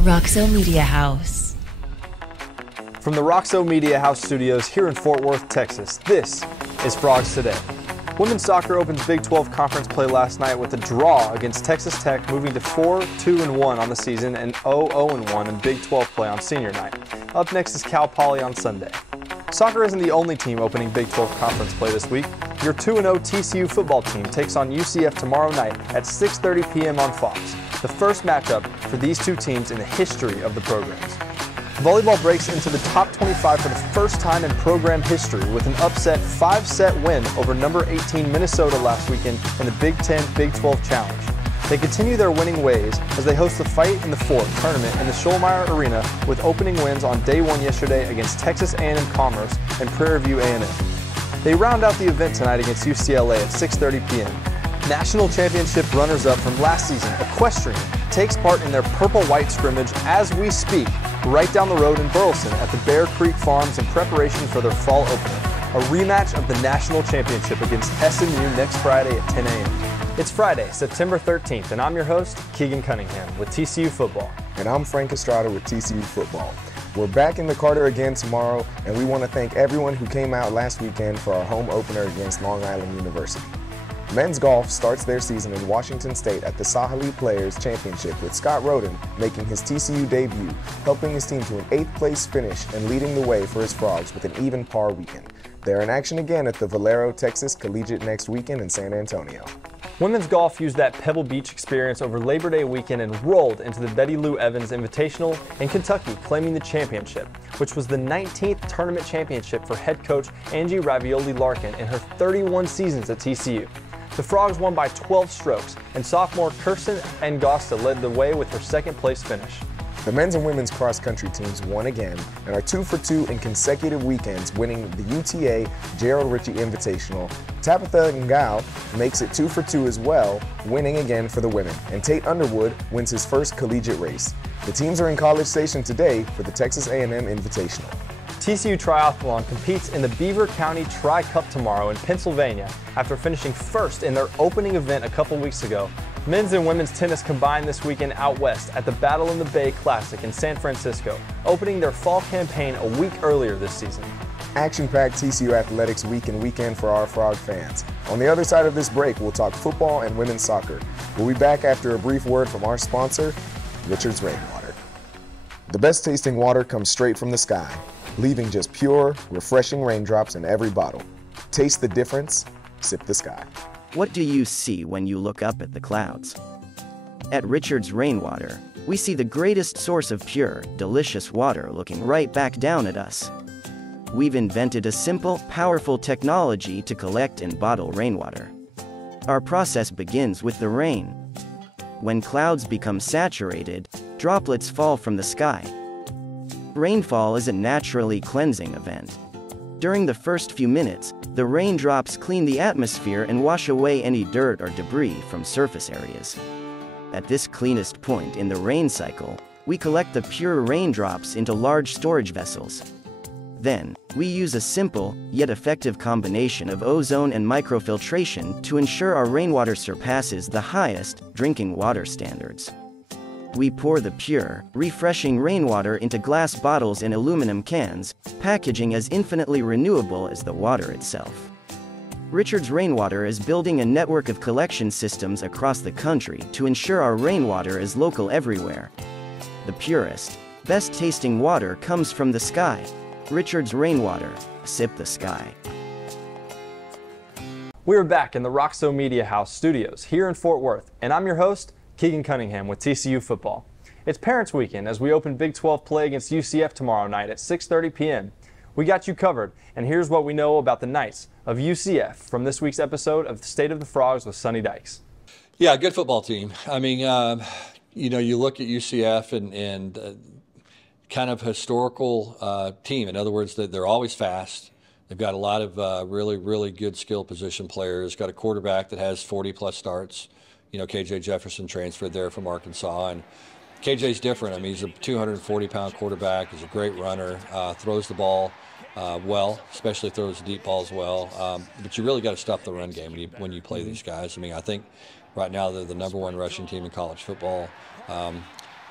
Roxo Media House. From the Roxo Media House studios here in Fort Worth, Texas, this is Frogs Today. Women's soccer opened Big 12 conference play last night with a draw against Texas Tech, moving to 4-2-1 on the season and 0-0-1 in Big 12 play on senior night. Up next is Cal Poly on Sunday. Soccer isn't the only team opening Big 12 conference play this week. Your 2-0 TCU football team takes on UCF tomorrow night at 6:30 p.m. on Fox, the first matchup for these two teams in the history of the programs. Volleyball breaks into the top 25 for the first time in program history with an upset 5-set win over number 18 Minnesota last weekend in the Big 10 Big 12 Challenge. They continue their winning ways as they host the Fight in the Fort tournament in the Schollmeyer Arena with opening wins on day one yesterday against Texas A&M Commerce and Prairie View A&M. They round out the event tonight against UCLA at 6:30 p.m. National Championship runners-up from last season, Equestrian, takes part in their purple-white scrimmage as we speak, right down the road in Burleson at the Bear Creek Farms in preparation for their fall opening, a rematch of the National Championship against SMU next Friday at 10 a.m. It's Friday, September 13th, and I'm your host, Keagan Cunningham with TCU Football. And I'm Frank Estrada with TCU Football. We're back in the Carter again tomorrow, and we want to thank everyone who came out last weekend for our home opener against Long Island University. Men's golf starts their season in Washington State at the Sahali Players Championship with Scott Roden making his TCU debut, helping his team to an 8th place finish and leading the way for his Frogs with an even par weekend. They're in action again at the Valero, Texas Collegiate next weekend in San Antonio. Women's golf used that Pebble Beach experience over Labor Day weekend and rolled into the Bettie Lou Evans Invitational in Kentucky, claiming the championship, which was the 19th tournament championship for head coach Angie Ravioli-Larkin in her 31 seasons at TCU. The Frogs won by 12 strokes, and sophomore Kirsten Angosta led the way with her second place finish. The men's and women's cross-country teams won again and are 2 for 2 in consecutive weekends, winning the UTA Gerald Ritchie Invitational. Tabitha Ngao makes it 2 for 2 as well, winning again for the women, and Tate Underwood wins his first collegiate race. The teams are in College Station today for the Texas A&M Invitational. TCU Triathlon competes in the Beaver County Tri-Cup tomorrow in Pennsylvania after finishing first in their opening event a couple weeks ago. Men's and women's tennis combined this weekend out west at the Battle in the Bay Classic in San Francisco, opening their fall campaign a week earlier this season. Action-packed TCU Athletics week and weekend for our Frog fans. On the other side of this break, we'll talk football and women's soccer. We'll be back after a brief word from our sponsor, Richard's Rainwater. The best tasting water comes straight from the sky, leaving just pure, refreshing raindrops in every bottle. Taste the difference, sip the sky. What do you see when you look up at the clouds? At Richard's Rainwater, we see the greatest source of pure, delicious water looking right back down at us. We've invented a simple, powerful technology to collect and bottle rainwater. Our process begins with the rain. When clouds become saturated, droplets fall from the sky. Rainfall is a naturally cleansing event. During the first few minutes, the raindrops clean the atmosphere and wash away any dirt or debris from surface areas. At this cleanest point in the rain cycle, we collect the pure raindrops into large storage vessels. Then, we use a simple, yet effective combination of ozone and microfiltration to ensure our rainwater surpasses the highest drinking water standards. We pour the pure, refreshing rainwater into glass bottles and aluminum cans, packaging as infinitely renewable as the water itself. Richard's Rainwater is building a network of collection systems across the country to ensure our rainwater is local everywhere. The purest, best-tasting water comes from the sky. Richard's Rainwater, sip the sky. We're back in the Roxo Media House studios here in Fort Worth, and I'm your host, Keagan Cunningham with TCU Football. It's Parents Weekend as we open Big 12 play against UCF tomorrow night at 6:30 p.m. We got you covered, and here's what we know about the Knights of UCF from this week's episode of the State of the Frogs with Sonny Dykes. Yeah, good football team. I mean, you look at UCF and kind of historical team. In other words, they're always fast. They've got a lot of really, really good skill position players. Got a quarterback that has 40-plus starts. KJ Jefferson transferred there from Arkansas, and KJ's different. I mean, he's a 240-pound quarterback. He's a great runner, throws the ball well, especially throws deep balls well. But you really got to stop the run game when you play these guys. I mean, I think right now they're the #1 rushing team in college football.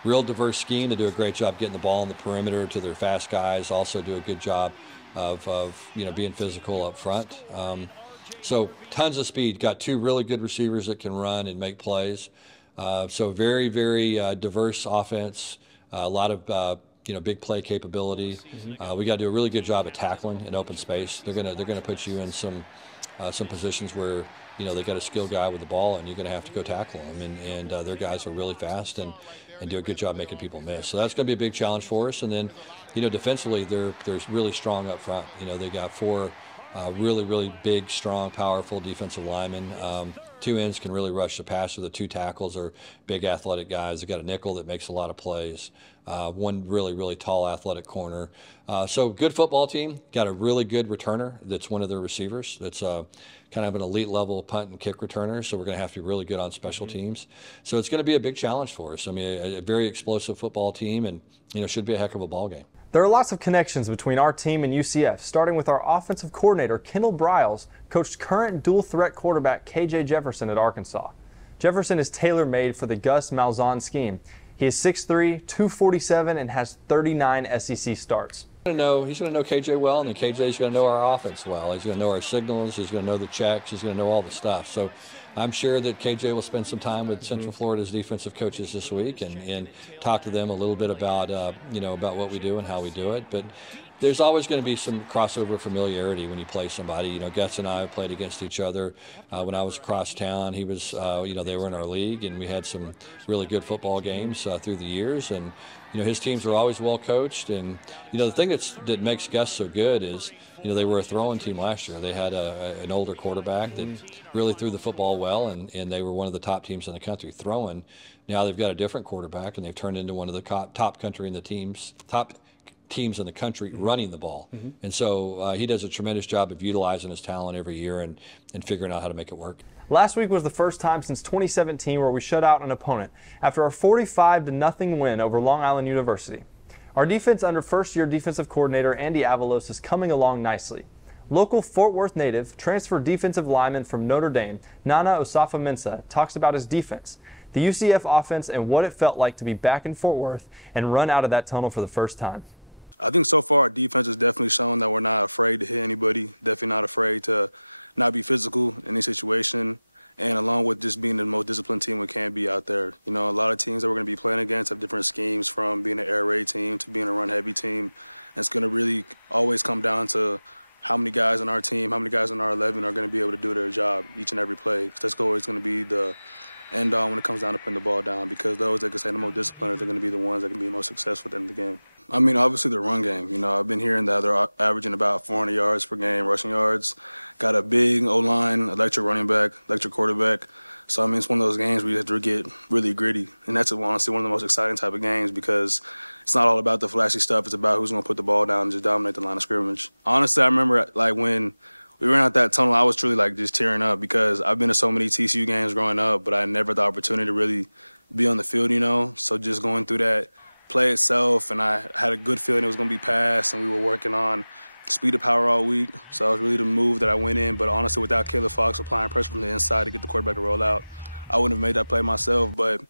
real diverse scheme. They do a great job getting the ball on the perimeter to their fast guys. Also do a good job of being physical up front. So tons of speed. Got two really good receivers that can run and make plays. So very, very diverse offense. A lot of big play capability. We got to do a really good job at tackling in open space. They're gonna put you in some positions where they got a skilled guy with the ball, and you're gonna have to go tackle them. And their guys are really fast and do a good job making people miss. So that's gonna be a big challenge for us. And then defensively, they're really strong up front. They got four really, really big, strong, powerful defensive linemen. Two ends can really rush the passer. The two tackles are big, athletic guys. They got a nickel that makes a lot of plays. One really, really tall, athletic corner. So good football team. Got a really good returner that's one of their receivers. That's kind of an elite level punt and kick returner. So we're going to have to be really good on special teams. So it's going to be a big challenge for us. I mean, a very explosive football team, and should be a heck of a ball game. There are lots of connections between our team and UCF, starting with our offensive coordinator, Kendall Briles, coached current dual-threat quarterback KJ Jefferson at Arkansas. Jefferson is tailor-made for the Gus Malzahn scheme. He is 6'3", 247, and has 39 SEC starts. He's going to know KJ well, and then KJ's going to know our offense well. He's going to know our signals. He's going to know the checks. He's going to know all the stuff. So I'm sure that KJ will spend some time with Central Florida's defensive coaches this week and talk to them a little bit about about what we do and how we do it. But there's always going to be some crossover familiarity when you play somebody. Gus and I played against each other when I was across town. He was, they were in our league, and we had some really good football games through the years. And his teams were always well coached. And the thing that makes Gus so good is they were a throwing team last year. They had an older quarterback that really threw the football well, and they were one of the top teams in the country throwing. Now they've got a different quarterback, and they've turned into one of the top teams in the country running the ball. And so he does a tremendous job of utilizing his talent every year and figuring out how to make it work. Last week was the first time since 2017 where we shut out an opponent after a 45-0 win over Long Island University. Our defense under first-year defensive coordinator Andy Avalos is coming along nicely. Local Fort Worth native, transfer defensive lineman from Notre Dame, Nana Osafa-Mensah, talks about his defense, the UCF offense, and what it felt like to be back in Fort Worth and run out of that tunnel for the first time. I think so far our defense has definitely shown that we're not afraid to hit anybody, definitely not afraid to not be physical in any situation, and along with just being the most disciplined team we can be out there. A lot of teams that we're going to be playing against have different schemes, from being an air raid team to being a run-heavy team. And it's going to really always come down to how many guys on our team, how many guys on our 11 are going to be able to do their job each and every play. That's always going to be the end all when it comes down to putting the ball down, because those that can say the most disciplined, they're going to be the ones that can be most successful at the end of the game. I mean, obviously the run game. I've been hearing that they're averaging about 400 yards per game, rushing yards. Got a big O-line, electric running back, electric quarterback. So, I mean, it's one of those games where you have to get really gritty. And that's honestly one of the most exciting type of games, because it's not all about the flashy stuff. It's about who's going to put the ball down and just dominate the line of scrimmage. Honestly, I remember when we ran out that tunnel, I was truly just tearing up, because I've been to so many TCU games growing up, but I never had the opportunity to really be on the field, So just going through that play itself, and I had a good feeling it was going to be passed, and we were working on speed of power all week. So that was really the move that I went in. But honestly, without Caleb Fox applying pressure from the inside to get the quarterback to roll out, I wouldn't have made that play myself. But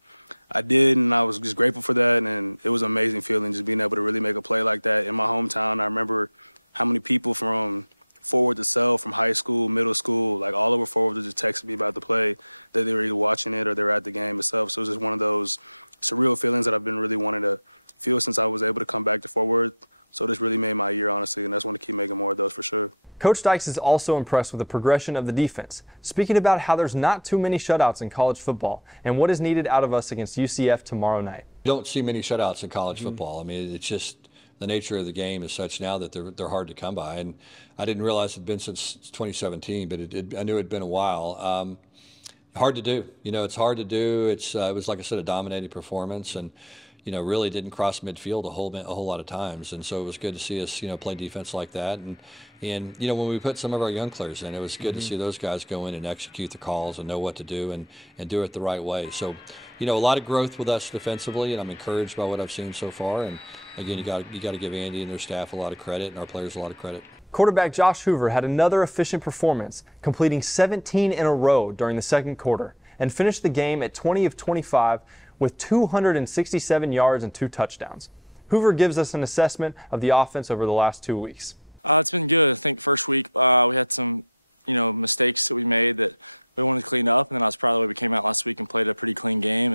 I did, and I was just grateful for that. And it was an amazing feeling just being able to really make a play like that in my hometown. I remember how many people from Forward to Self, from high school, middle school, all over Forward, just texted me about the play, that they were either watching it or they were at the game itself. So it was just one of those surreal feelings that I've been really wanting to feel since I was able to come back to Fort Worth. So this really made my year, honestly, and I just want to keep making more of those for sure. Coach Dykes is also impressed with the progression of the defense, speaking about how there's not too many shutouts in college football and what is needed out of us against UCF tomorrow night. You don't see many shutouts in college football. I mean, it's just the nature of the game is such now that they're hard to come by. And I didn't realize it had been since 2017, but I knew it had been a while. Hard to do. It's hard to do. It was, like I said, a dominating performance, and really didn't cross midfield a whole lot of times. And so it was good to see us, play defense like that. And when we put some of our young players in, it was good to see those guys go in and execute the calls and know what to do and do it the right way. So, a lot of growth with us defensively, and I'm encouraged by what I've seen so far. And again, you got to give Andy and their staff a lot of credit, and our players a lot of credit. Quarterback Josh Hoover had another efficient performance, completing 17 in a row during the second quarter, and finished the game at 20 of 25 with 267 yards and 2 touchdowns. Hoover gives us an assessment of the offense over the last 2 weeks. It's been good. I think first week we had some, mistakes that we made that we wanted to clean up, and then I was proud of the way we came out last week and played a pretty clean game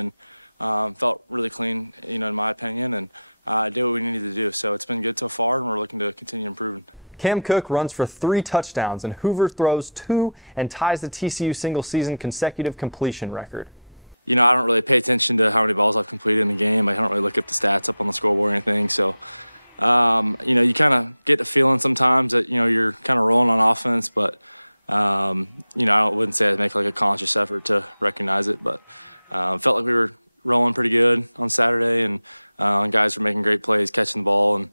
and felt really clean, in my opinion, and did what we needed to do. So it's been good so far, and we're looking to continue improving. Cam Cook runs for 3 touchdowns, and Hoover throws 2 and ties the TCU single-season consecutive completion record. I don't really pay attention to how many balls I've completed in the game. I don't really look up the stats up on the scoreboard or anything. So, you kind of get the feeling sometimes that, you're kind of rolling on offense, but, I wouldn't say I'd make like a conscious effort to recognize it, but felt like we were rolling pretty good on Saturday, and guys were making great plays, catching the ball, and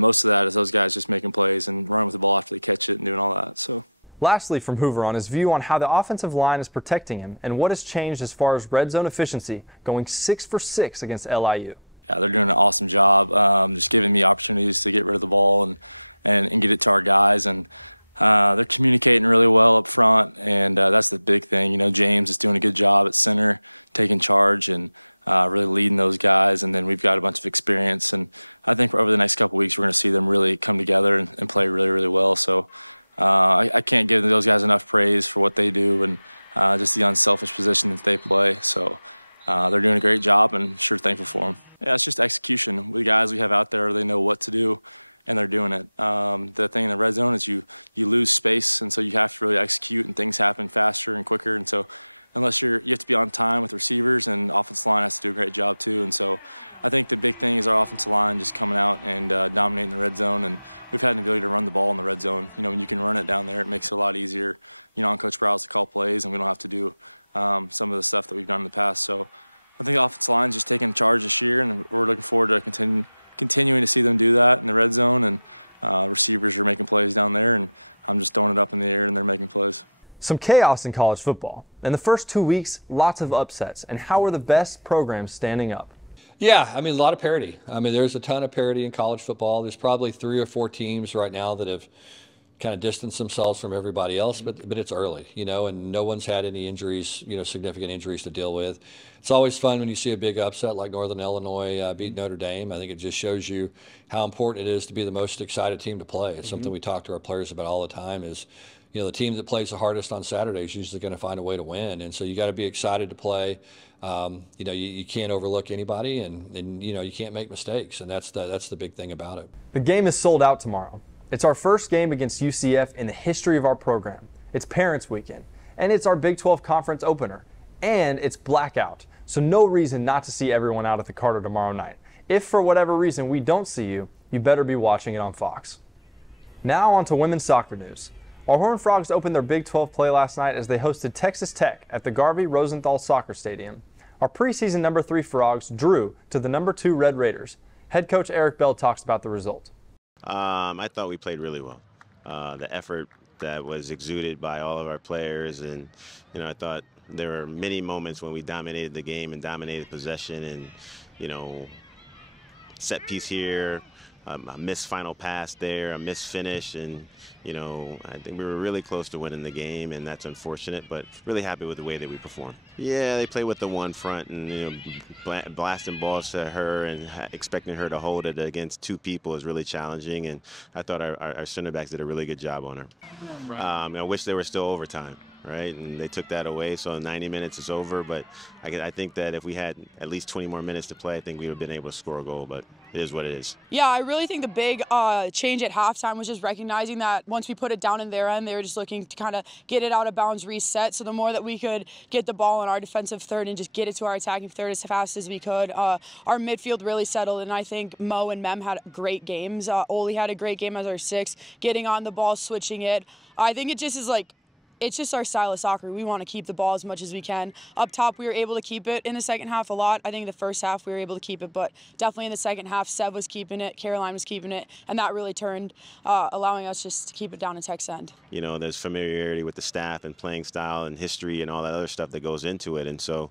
most of that is those guys just making plays and running with the ball after they catch it and doing all that. So. Lastly, from Hoover on his view on how the offensive line is protecting him and what has changed as far as red zone efficiency, going 6 for 6 against LIU. Yeah, they're doing an awesome job, just giving me opportunities to get rid of the ball and get it to our guys, and they're communicating really well up front, and that's the big thing. James is doing a good job at center, taking charge and really leading those guys, and then we've got a bunch of experience, and I think over the next couple of weeks we're going to see them really come together and play really, really well. So I can't give those guys enough praise for what they do and just the unselfish position that they play. So they're doing a great job, and sure thankful for them. Yeah, it's just execution. The guys we have out there, they know what to do, and they're doing it. The thing in the red zone is you lose space, and so you have to really execute, and things happen faster and quicker. And so unless you have to be on time with receivers, and offensive line has to do a great job too. And so I think the big thing is our offensive line just coming out and dominating the red zone, and we've had an ability to run the ball in the red zone. When you can run it down there, it makes it a lot easier, on Coach Browse to call plays, and we don't have to do some of the stuff that we've done in the past. So I think the offensive line is just taking charge this year, and we're looking forward to continuing to see them do that in the red zone, and receivers are making plays down there, and I'm just throwing it up in the air, and they're making plays. Some chaos in college football. In the first 2 weeks, lots of upsets. And how are the best programs standing up? Yeah, a lot of parity. There's a ton of parity in college football. There's probably 3 or 4 teams right now that have kind of distanced themselves from everybody else, but it's early, and no one's had any injuries, significant injuries to deal with. It's always fun when you see a big upset like Northern Illinois beat Notre Dame. I think it just shows you how important it is to be the most excited team to play. It's something we talk to our players about all the time is, the team that plays the hardest on Saturday is usually going to find a way to win. And so you got to be excited to play. You can't overlook anybody, and you can't make mistakes. And that's the big thing about it. The game is sold out tomorrow. It's our first game against UCF in the history of our program. It's Parents Weekend, and it's our Big 12 Conference opener, and it's blackout. So no reason not to see everyone out at the Carter tomorrow night. If for whatever reason we don't see you, you better be watching it on Fox. Now on to women's soccer news. Our Horned Frogs opened their Big 12 play last night as they hosted Texas Tech at the Garvey Rosenthal Soccer Stadium. Our preseason number 3 Frogs drew to the number 2 Red Raiders. Head coach Eric Bell talks about the result. I thought we played really well. The effort that was exuded by all of our players, and I thought there were many moments when we dominated the game and dominated possession, and set piece here, a missed final pass there, a missed finish, and I think we were really close to winning the game, and that's unfortunate, but really happy with the way that we performed. Yeah, they play with the one front, and blasting balls to her and expecting her to hold it against 2 people is really challenging, and I thought our center backs did a really good job on her. I wish there was still overtime, right? And they took that away, so 90 minutes is over, but I think that if we had at least 20 more minutes to play, I think we would have been able to score a goal, but it is what it is. Yeah, I really think the big change at halftime was just recognizing that once we put it down in their end, they were just looking to kind of get it out of bounds, reset. So the more that we could get the ball in our defensive third and just get it to our attacking third as fast as we could, our midfield really settled. And I think Mo and Mem had great games. Oli had a great game as our 6, getting on the ball, switching it. I think it just is it's just our style of soccer. We want to keep the ball as much as we can. Up top, we were able to keep it in the second half a lot. I think in the first half we were able to keep it, but definitely in the second half, Sev was keeping it, Caroline was keeping it, and that really turned, allowing us just to keep it down in Tech's end. There's familiarity with the staff and playing style and history and all that other stuff that goes into it, and so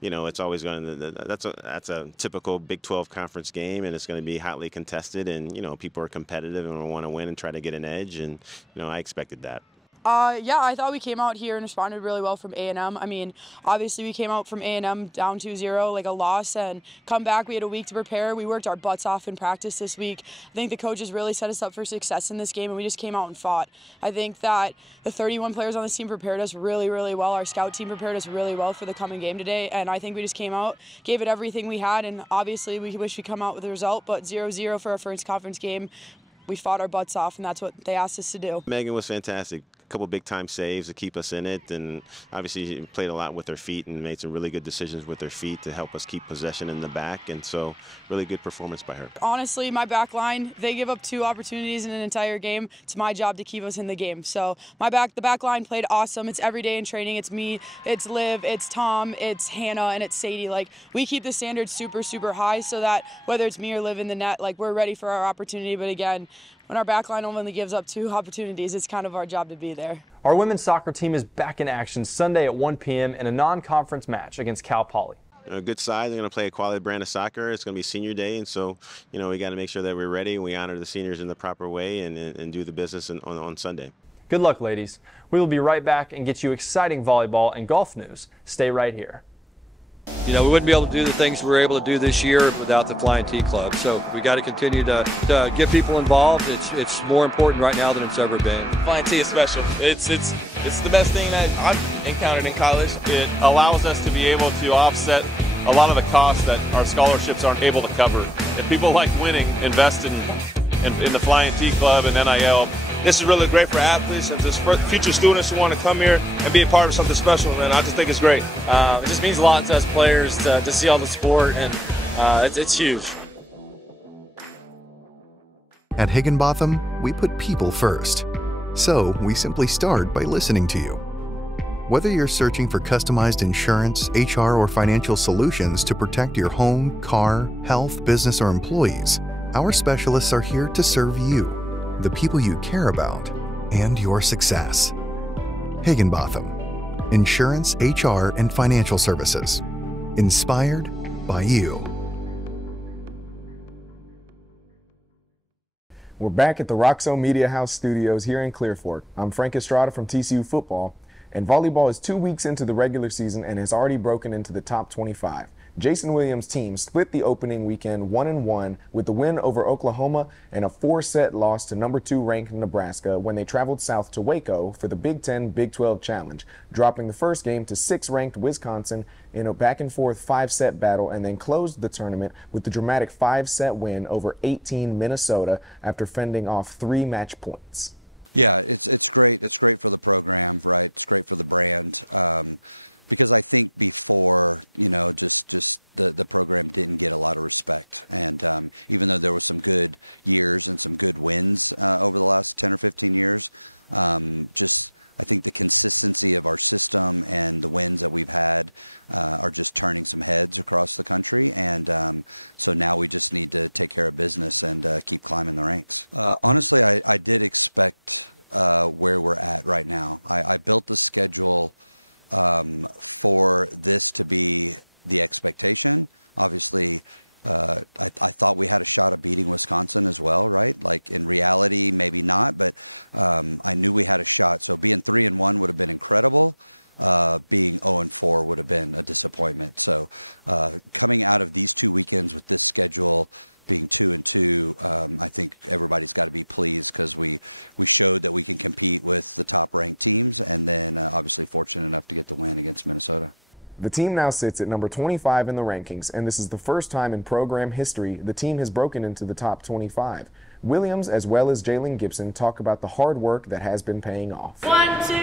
it's always going to, that's a typical Big 12 conference game, and it's going to be hotly contested, and people are competitive and want to win and try to get an edge, and I expected that. Yeah, I thought we came out here and responded really well from A&M. I mean, obviously we came out from A&M down 2-0, like a loss, and come back. We had a week to prepare. We worked our butts off in practice this week. I think the coaches really set us up for success in this game, and we just came out and fought. I think that the 31 players on this team prepared us really, really well. Our scout team prepared us really well for the coming game today, and I think we just came out, gave it everything we had, and obviously we wish we come out with a result, but 0-0 for our first conference game. We fought our butts off, and that's what they asked us to do. Megan was fantastic. A couple big-time saves to keep us in it, and obviously she played a lot with her feet and made some really good decisions with her feet to help us keep possession in the back, and so really good performance by her. Honestly, my back line, they give up 2 opportunities in an entire game. It's my job to keep us in the game. So the back line played awesome. It's every day in training. It's me, it's Liv, it's Tom, it's Hannah, and it's Sadie. Like, we keep the standards super, super high so that whether it's me or Liv in the net, like, we're ready for our opportunity. But again, when our back line only gives up 2 opportunities, it's kind of our job to be there. Our women's soccer team is back in action Sunday at 1 p.m. in a non-conference match against Cal Poly. A good side. They're going to play a quality brand of soccer. It's going to be senior day, and so we got to make sure that we're ready and we honor the seniors in the proper way and do the business on Sunday. Good luck, ladies. We will be right back and get you exciting volleyball and golf news. Stay right here. We wouldn't be able to do the things we were able to do this year without the Flying T Club. So we got to continue to get people involved. It's more important right now than it's ever been. Flying T is special. It's the best thing that I've encountered in college. It allows us to be able to offset a lot of the costs that our scholarships aren't able to cover. If people like winning, invest in the Flying T Club and NIL. This is really great for athletes and just for future students who want to come here and be a part of something special, and I just think it's great. It just means a lot to us players to see all the sport, and it's huge. At Higginbotham, we put people first. So we simply start by listening to you. Whether you're searching for customized insurance, HR, or financial solutions to protect your home, car, health, business, or employees, our specialists are here to serve you, the people you care about, and your success. Higginbotham, insurance, HR, and financial services. Inspired by you. We're back at the Roxo Media House studios here in Clear Fork. I'm Frank Estrada from TCU Football, and volleyball is 2 weeks into the regular season and has already broken into the top 25. Jason Williams' team split the opening weekend 1-1 with the win over Oklahoma and a 4-set loss to number 2 ranked Nebraska when they traveled south to Waco for the Big Ten Big 12 Challenge, dropping the first game to 6th ranked Wisconsin in a back-and-forth 5-set battle, and then closed the tournament with the dramatic 5-set win over 18 Minnesota after fending off 3 match points. Yeah, it's great. It's great for the program, right? It's great for the brand. Because I think before, just the program didn't get a lot of respect. And even though there were some good years and some good wins over the last 10 or 15 years, I think the consistency of our system and the wins that we've had are just turning some heads across the country. And so now we just need to take care of business and keep climbing the ranks. Honestly, I did expect where we're at right now. I built the schedule for this to be the expectation. Obviously, I thought we had a shot of beating Wisconsin as well, right? Like in reality, maybe not, but I knew we had a shot. So being 3-1 would have been incredible. Being 0-4 would have been a disappointment. So coming out of these 2 weekends with this schedule, being 2-2, I think everybody's got to be pleased because we showed that we can compete with the top-ranked teams, and then obviously fortunate enough to get the win against Minnesota. The team now sits at number 25 in the rankings, and this is the first time in program history the team has broken into the top 25. Williams, as well as Jalen Gibson, talk about the hard work that has been paying off. 1, 2,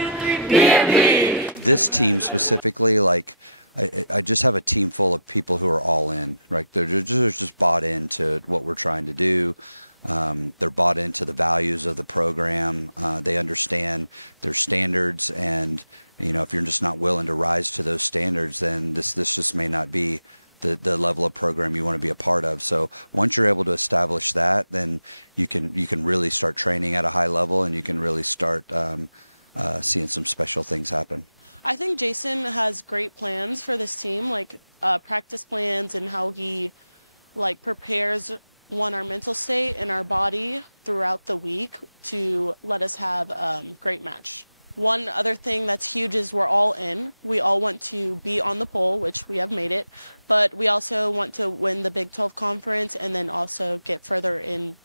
3, BMP! This team specifically, I just have a team full of people who are all in, right? They're just bought into what we're trying to do. They're bought into the values of the program. They understand their standards, and if you're just not willing to rise to those standards, then this just may not be the level of program you want to be a part of. So once you're able to establish that, then you can really start training at a high level, and you can really start seeing some special things happen. I think Jason has great plans for this team, like practice plans and how he prepares our mental state and our body throughout the week to let us have a great match one other thing that's huge is we're all in. We all want to be on the pole, which we have made it, but we also want to win the Big 12 conference and then also get further in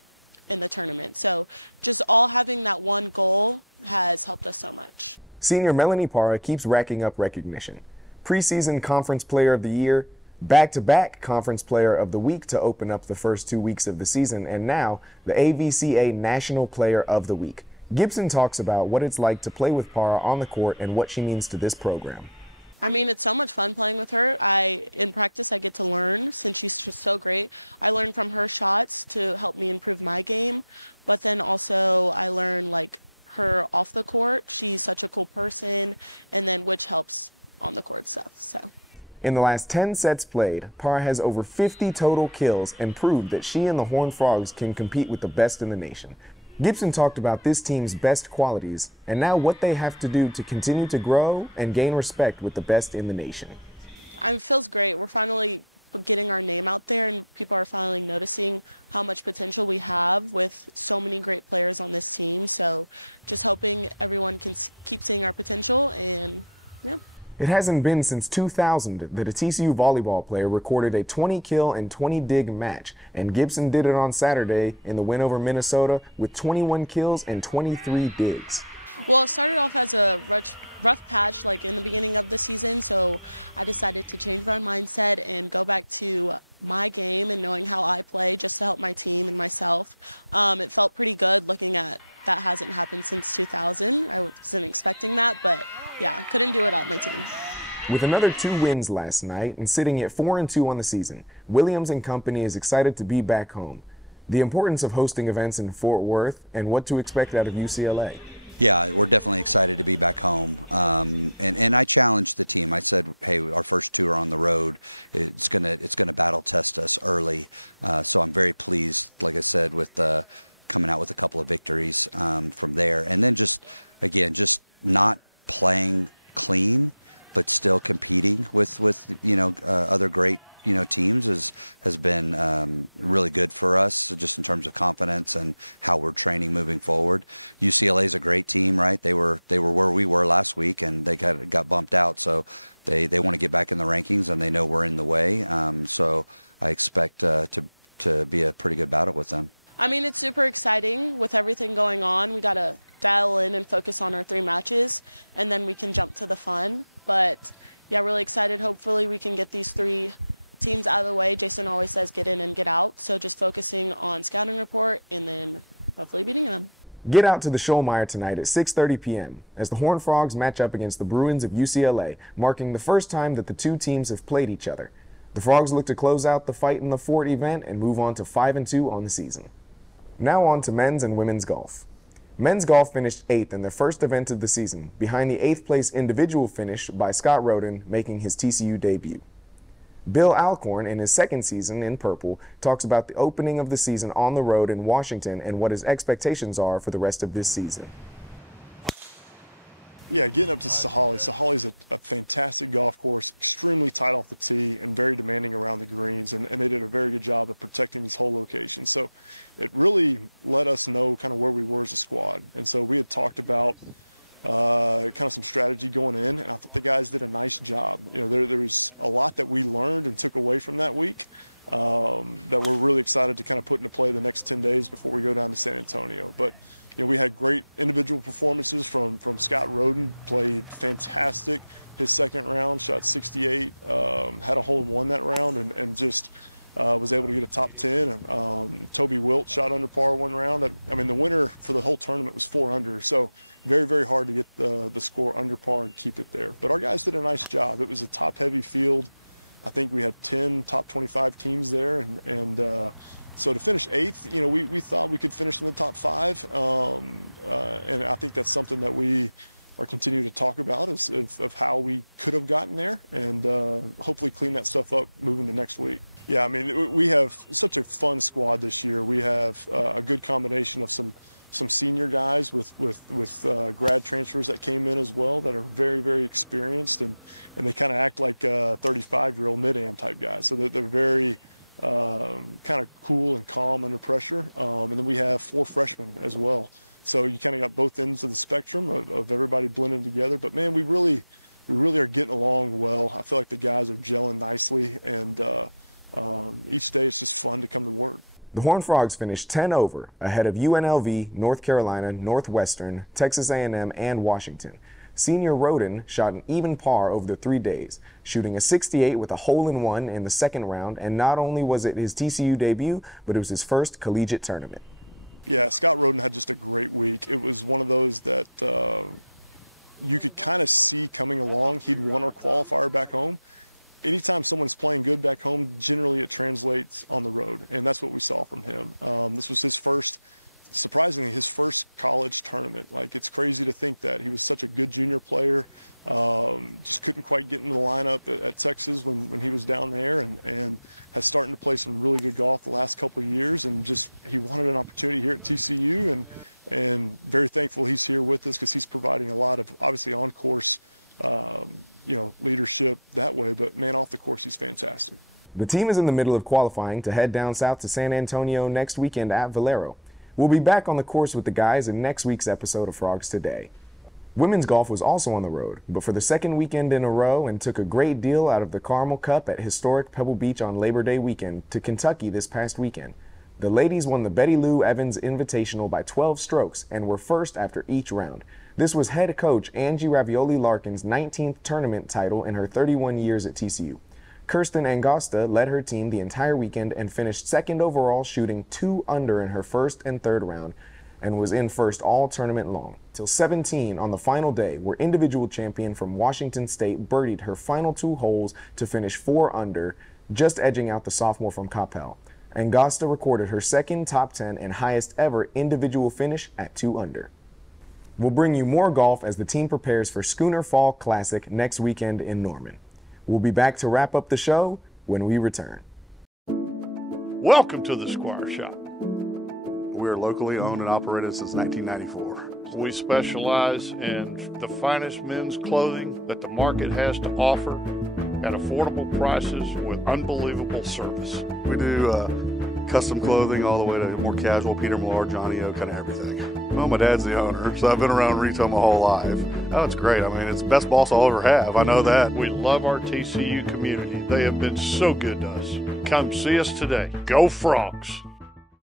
the tournament. So just all having that one goal has helped us so much. Senior Melanie Parra keeps racking up recognition. Preseason Conference Player of the Year, back-to-back Conference Player of the Week to open up the first 2 weeks of the season, and now the AVCA National Player of the Week. Gibson talks about what it's like to play with Parra on the court and what she means to this program. I mean, it's so much fun playing with her. In practice, I get to learn since she's just so great. I learn from her shots to help me improve my game, but then also I learn like her off the court. She's such a cool person, and then which helps on the court stuff. So. In the last 10 sets played, Parra has over 50 total kills and proved that she and the Horned Frogs can compete with the best in the nation. Gibson talked about this team's best qualities and now what they have to do to continue to grow and gain respect with the best in the nation. It feels great. We're finally getting our name out there and people are finally noticing how much potential we have with so many great players on this team. So just hoping everyone can keep seeing our potential and yeah. It hasn't been since 2000 that a TCU volleyball player recorded a 20-kill and 20-dig match, and Gibson did it on Saturday in the win over Minnesota with 21 kills and 23 digs. Well, it started off as a rough patch like in the beginning of the season, so I decided to change my mindset and go back to my game and knowing how I play just to help my team and myself. It felt pretty good looking at that hasn't happened since 2000. I wasn't expecting that, but yeah, couldn't do it without my team. With another 2 wins last night and sitting at 4-2 on the season, Williams and company is excited to be back home. The importance of hosting events in Fort Worth and what to expect out of UCLA. Yeah, we're definitely excited to be back home. And I challenged the team. I said, hey, our first 2 are on the road. It's gonna battle test us early. So I'm very pleased, like I said, with coming out with a couple of victories from there. And then just not playing clean, but still competing with other great teams has been really good for us, just in terms of confidence and how we're training moving forward. UCLA is a great team, right? They were where we were last week, and they got bumped out, so they want to get back in the rankings, and they know we're in the way. So I expect to be a pretty good battle with them. I mean, it's super exciting with everything going on. We got to dial in and focus on our 3 matches, and then we can jump to the fun. But yeah, really excited. Hopefully we can get these 3 teams out of the way. Jason always says get in and get out. So just focusing on scouting report and then hopefully beating them. Get out to the Schollmeyer tonight at 6:30 p.m. as the Horned Frogs match up against the Bruins of UCLA, marking the first time that the 2 teams have played each other. The Frogs look to close out the Fight in the Fort event and move on to 5-2 on the season. Now on to men's and women's golf. Men's golf finished 8th in their first event of the season, behind the 8th place individual finish by Scott Roden making his TCU debut. Bill Alcorn, in his 2nd season in purple, talks about the opening of the season on the road in Washington and what his expectations are for the rest of this season. Yeah, getting up to Sahali. Sahali's a fantastic golf course, extremely tight off the tee and very demanding around the greens, and they did a very good job of protecting these hole locations. So it really let us know kind of where we were as a squad. And so we had talked about kind of some strategy going in, and I thought the guys did a nice job. There was a lot that we learned and took away from that week that we're really excited to kind of put into play the next 10 days before we go down to San Antonio. But we had great individual performances from Scott Roden, played fantastic. His 2nd round, shot 68, had a hole in one that round, and just was able to get a top 10. And Toby Wilt shot under par 1 round. I mean, the winner for the whole tournament was 4 under, so very, very hard to get the score under par and keep it there. But our guys did a nice job. It was a top-heavy field. I think we had 10 top 25 teams there, and so to finish 8th, we thought we could finish in the top 5, and I think that's something that we are continuing to talk about of how we could have gotten there, and hopefully clean that stuff up moving to next week. Yeah, I mean, we have such a fun squad this year. We have a good combination of some senior guys with grad transfers that came in as well that are very, very experienced, and they kind of act like 35-year-old mid-am type guys, so that they're very kind of cool and calm under pressure. And then we have 4 freshmen as well So you kind of got both ends of the spectrum of everybody blending together. But man, we really are getting along well. I feel like the guys are gelling nicely, and each day it's just fun to come to work. The Horned Frogs finished 10 over ahead of UNLV, North Carolina, Northwestern, Texas A&M, and Washington. Senior Roden shot an even par over the 3 days, shooting a 68 with a hole-in-one in the second round, and not only was it his TCU debut, but it was his first collegiate tournament. Yeah, Scott Roden had just a great week. It was one of those that you could kind of see coming along. He'd won our qualifier back home. Anytime someone's playing good back home, generally it translates on the road, and that's what we saw from him. This was his first, surprisingly, his first college tournament. Like, it's crazy to think that. He was such a good junior player, just couldn't quite get into the lineup at Texas when he was down there, and has starting to play some really good golf the last couple of years, and just he wanted an opportunity here at TCU, and very thankful he's here with us because he's providing a lot of, obviously, on-course leadership that way, but man, off the course, he's fantastic. The team is in the middle of qualifying to head down south to San Antonio next weekend at Valero. We'll be back on the course with the guys in next week's episode of Frogs Today. Women's golf was also on the road, but for the second weekend in a row, and took a great deal out of the Carmel Cup at historic Pebble Beach on Labor Day weekend to Kentucky this past weekend. The ladies won the Bettie Lou Evans Invitational by 12 strokes and were first after each round. This was head coach Angie Ravioli Larkin's 19th tournament title in her 31 years at TCU. Kirsten Angosta led her team the entire weekend and finished second overall, shooting 2 under in her first and third round, and was in first all tournament long. Till 17 on the final day, where individual champion from Washington State birdied her final 2 holes to finish 4 under, just edging out the sophomore from Coppell. Angosta recorded her second top 10 and highest ever individual finish at 2 under. We'll bring you more golf as the team prepares for Schooner Fall Classic next weekend in Norman. We'll be back to wrap up the show when we return. Welcome to the Squire Shop. We're locally owned and operated since 1994. We specialize in the finest men's clothing that the market has to offer at affordable prices with unbelievable service. We do custom clothing all the way to more casual, Peter Millar, Johnny O, kind of everything. Well, my dad's the owner, so I've been around retail my whole life. Oh, it's great. I mean, it's the best boss I'll ever have. I know that. We love our TCU community. They have been so good to us. Come see us today. Go Frogs!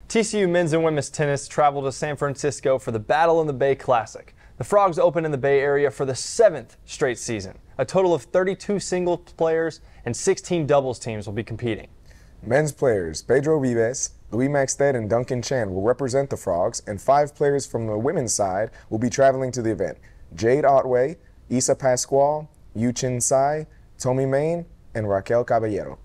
TCU men's and women's tennis traveled to San Francisco for the Battle in the Bay Classic. The Frogs open in the Bay Area for the 7th straight season. A total of 32 singles players and 16 doubles teams will be competing. Men's players Pedro Vives, Louis Maxted, and Duncan Chan will represent the Frogs, and 5 players from the women's side will be traveling to the event. Jade Otway, Isa Pascual, Yu Chin Sai, Tommy Main, and Raquel Caballero.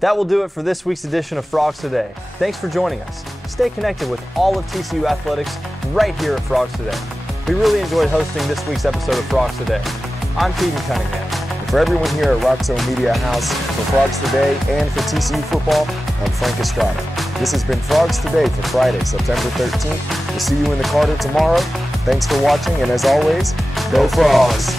That will do it for this week's edition of Frogs Today. Thanks for joining us. Stay connected with all of TCU athletics right here at Frogs Today. We really enjoyed hosting this week's episode of Frogs Today. I'm Keagan Cunningham. And for everyone here at Roxo Media House, for Frogs Today and for TCU football, I'm Frank Estrada. This has been Frogs Today for Friday, September 13th. We'll see you in the Carter tomorrow. Thanks for watching, and as always, go Frogs!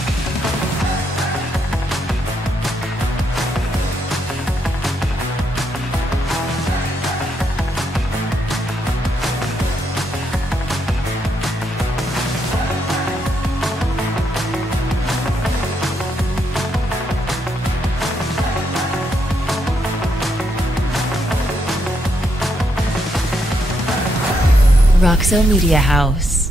Roxo Media House.